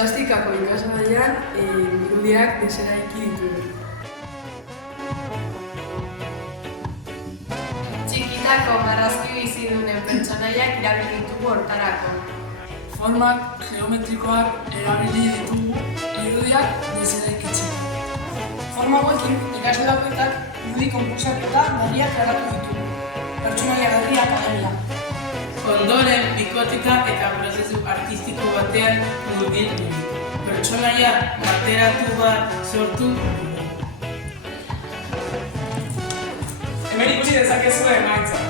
Plastikako ikasgaian irudiak deseraiki ditugu. Txikitako marrazki bizidunen pertsonaiak erabili ditugu hortarako. Formak geometrikoak erabili ditugu irudiak deseraikitzeko. Forma hauekin ikasle bakoitzak irudi konposaketa berriak garatu ditugu. Pertsonaia berriak alegia. Ondoren, bikotika eta prozesu artistiko batean murgildu. Pertsonaia bateratu bat sortu dugu. Hemen ikusi dezakezue emaitza.